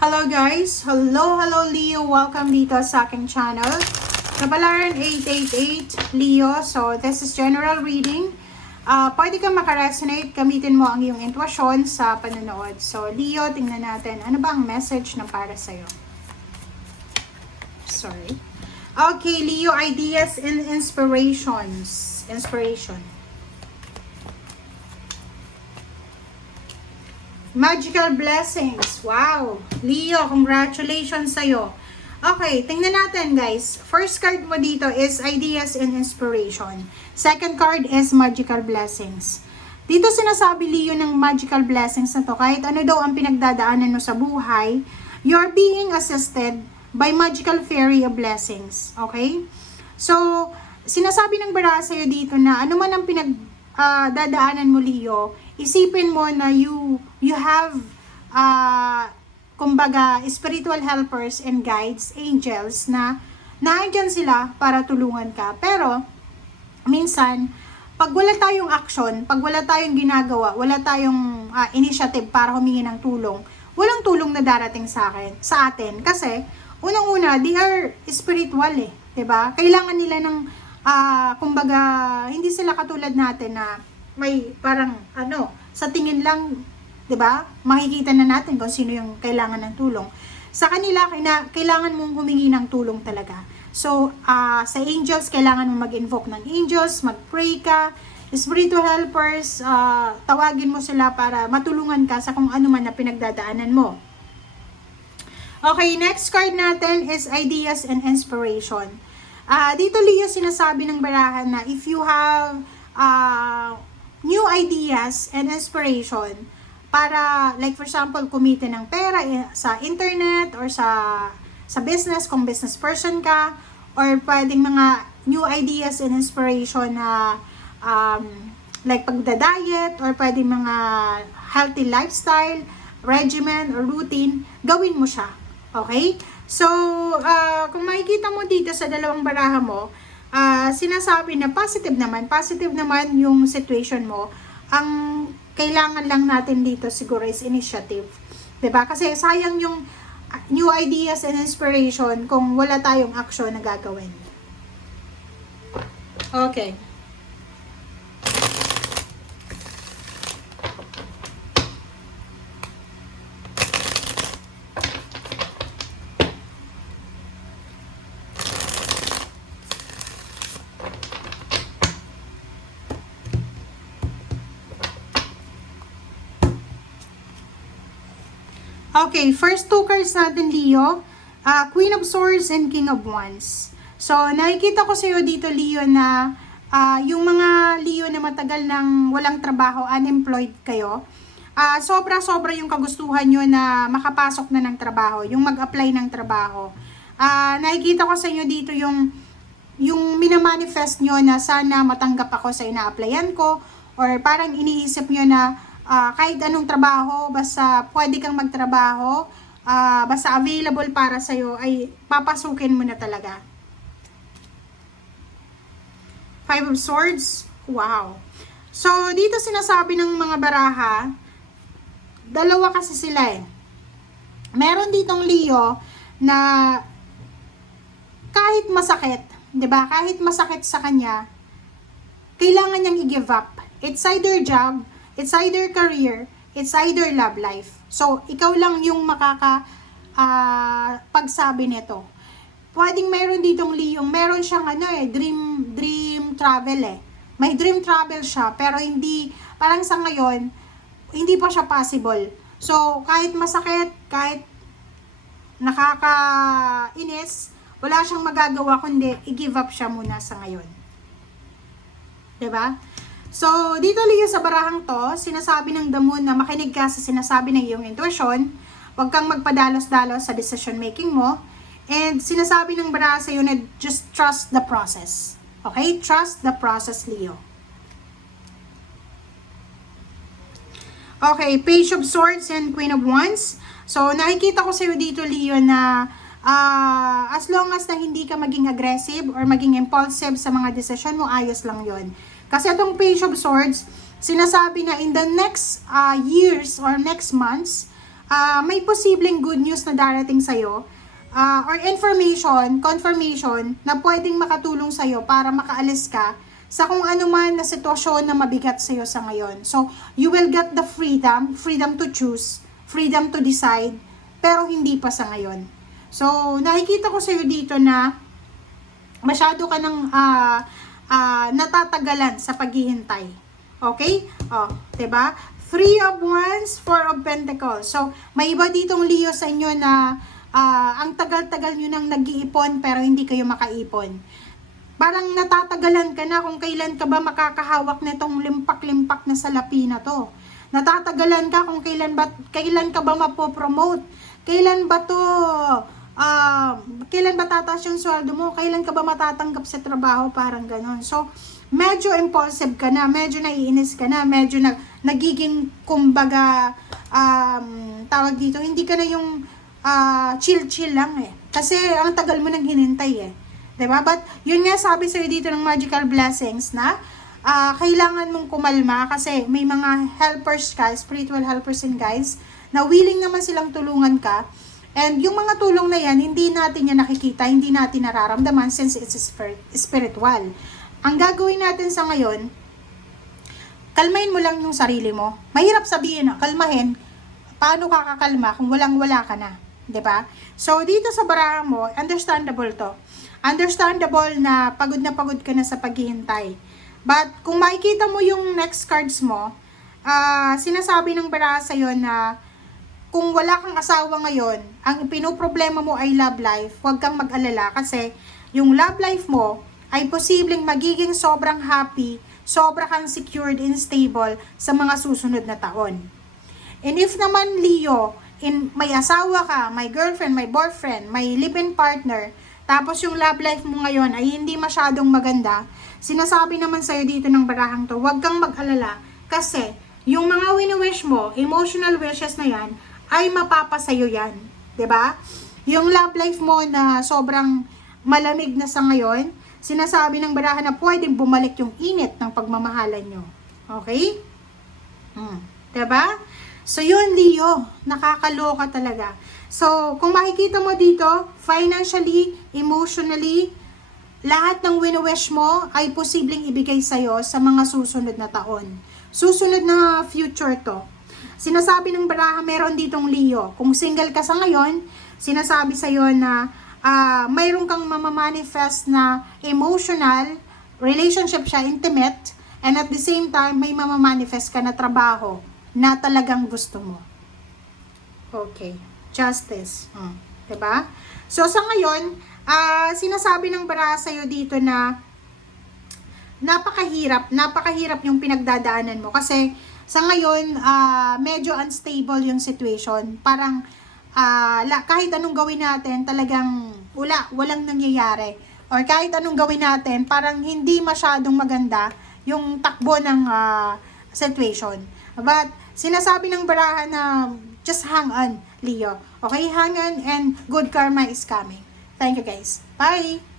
Hello guys! Hello Leo! Welcome dito sa aking channel. Kapalaran 888 Leo. So this is general reading. Pwede kang makaresonate, gamitin mo ang iyong intuition sa panonood. So Leo, tingnan natin. Ano ba ang message na para sa'yo? Sorry. Okay, Leo, ideas and inspirations. Inspiration. Magical blessings. Wow. Leo, congratulations sa'yo. Okay, tingnan natin guys. First card mo dito is ideas and inspiration. Second card is magical blessings. Dito sinasabi Leo ng magical blessings na to. Kahit ano daw ang pinagdadaanan mo sa buhay, you're being assisted by magical fairy of blessings. Okay? So, sinasabi ng baraha sa'yo dito na ano man ang dadaanan mo Leo, isipin mo na you have kumbaga spiritual helpers and guides, angels na nandiyan sila para tulungan ka. Pero minsan pag wala tayong action, pag wala tayong ginagawa, wala tayong initiative para humingi ng tulong, walang tulong na darating sa atin kasi unang-una they are spiritual 'di ba? Kailangan nila ng kumbaga hindi sila katulad natin na may parang sa tingin lang, 'di ba? Makikita na natin kung sino yung kailangan ng tulong. Sa kanila kailangan mong humingi ng tulong talaga. So, sa angels kailangan mong mag-invoke ng angels, mag-pray ka, spiritual helpers, tawagin mo sila para matulungan ka sa kung ano man na pinagdadaanan mo. Okay, next card natin is ideas and inspiration. Dito Leo sinasabi ng barahan na if you have new ideas and inspiration para like for example kumita ng pera sa internet or sa business kung business person ka, or pwedeng mga new ideas and inspiration na like pagda-diet, or pwedeng mga healthy lifestyle regimen or routine, gawin mo siya. Okay? So kung makikita mo dito sa dalawang baraha mo, sinasabi na positive naman yung situation mo. Ang kailangan lang natin dito siguro is initiative. 'Di ba? Kasi sayang yung new ideas and inspiration kung wala tayong action na gagawin. Okay. Okay, first two cards natin, Leo. Queen of Swords and King of Wands. So, nakikita ko sa iyo dito, Leo, na yung mga Leo na matagal nang walang trabaho, unemployed kayo, sobra-sobra yung kagustuhan nyo na makapasok na ng trabaho, yung mag-apply ng trabaho. Nakikita ko sa inyo dito yung minamanifest nyo na sana matanggap ako sa ina-applyan ko, or parang iniisip nyo na kahit anong trabaho, basta pwede kang magtrabaho, basta available para sa'yo, ay papasukin mo na talaga. Five of Swords. Wow. So, dito sinasabi ng mga baraha, dalawa kasi sila Meron ditong Leo na kahit masakit, 'di ba? Kahit masakit sa kanya, kailangan niyang i-give up. It's either job, it's either career, it's either love life. So, ikaw lang yung pagsabi nito. Pwedeng meron ditong Leo, meron siyang dream travel May dream travel siya, pero hindi, parang sa ngayon, hindi pa siya possible. So, kahit masakit, kahit nakakainis, wala siyang magagawa kundi i-give up siya muna sa ngayon. 'Di ba? So, dito Leo sa barahang to, sinasabi ng the moon na makinig ka sa sinasabi ng iyong intuition, huwag kang magpadalos-dalos sa decision making mo, and sinasabi ng baraha sa iyo na just trust the process. Okay? Trust the process, Leo. Okay, Page of Swords and Queen of Wands. So, nakikita ko sa iyo dito, Leo, na as long as na hindi ka maging aggressive or maging impulsive sa mga decision mo, ayos lang yon. Kasi itong Page of Swords, sinasabi na in the next years or next months, may posibleng good news na darating sa'yo, or information, confirmation na pwedeng makatulong sa'yo para makaalis ka sa kung ano man na sitwasyon na mabigat sa'yo sa ngayon. So, you will get the freedom to choose, freedom to decide, pero hindi pa sa ngayon. So, nakikita ko sa'yo dito na masyado ka ng natatagalan sa paghihintay. Okay? O, diba? 3 of Wands, 4 of Pentacles. So, may iba ditong Leo sa inyo na ang tagal-tagal nyo nang nag-iipon pero hindi kayo makaipon. Parang natatagalan ka na kung kailan ka ba makakahawak nitong limpak-limpak na salapi na to. Natatagalan ka kung kailan ka ba mapopromote. Kailan ba to, kailan ba tataas yung sweldo mo? Kailan ka ba matatanggap sa trabaho? Parang ganon. So, medyo impulsive ka na, medyo naiinis ka na, medyo nagiging, kumbaga, tawag dito, hindi ka na yung chill-chill lang eh. Kasi ang tagal mo nang hinintay eh. Diba? But, yun nga sabi sa'yo dito ng magical blessings na kailangan mong kumalma kasi may mga helpers ka, spiritual helpers and guides, na willing naman silang tulungan ka. And yung mga tulong na yan, hindi natin yan nakikita, hindi natin nararamdaman since it's spiritual. Ang gagawin natin sa ngayon, kalmahin mo lang yung sarili mo. Mahirap sabihin, kalmahin, paano ka kakalma kung walang-wala ka na, 'di ba? So dito sa baraha mo, understandable 'to. Understandable na pagod ka na sa paghihintay. But kung makikita mo yung next cards mo, sinasabi ng baraha sa iyo na kung wala kang asawa ngayon, ang pinoproblema mo ay love life, huwag kang mag-alala kasi yung love life mo ay posibleng magiging sobrang happy, sobra kang secured and stable sa mga susunod na taon. And if naman Leo, may asawa ka, may girlfriend, may boyfriend, may live-in partner, tapos yung love life mo ngayon ay hindi masyadong maganda, sinasabi naman sa'yo dito ng barahang to, huwag kang mag-alala kasi yung mga wini-wish mo, emotional wishes na yan, ay mapapasayo yan. 'Di ba? Yung love life mo na sobrang malamig na sa ngayon, sinasabi ng baraha na pwedeng bumalik yung init ng pagmamahalan nyo. Okay? 'Di ba? So yun Leo, nakakaloka talaga. So kung makikita mo dito, financially, emotionally, lahat ng wini-wish mo ay posibleng ibigay sa'yo sa mga susunod na taon. Susunod na future to. Sinasabi ng baraha, meron ditong Leo. Kung single ka sa ngayon, sinasabi sa'yo na mayroon kang mamamanifest na emotional, relationship siya, intimate, and at the same time, may mamamanifest ka na trabaho na talagang gusto mo. Okay. Justice. Diba? So, sa ngayon, sinasabi ng baraha sa'yo dito na napakahirap yung pinagdadaanan mo kasi sa ngayon, medyo unstable yung situation. Parang, kahit anong gawin natin, talagang walang nangyayari. Or kahit anong gawin natin, parang hindi masyadong maganda yung takbo ng situation. But, sinasabi ng baraha na just hang on, Leo. Okay, hang on and good karma is coming. Thank you guys. Bye!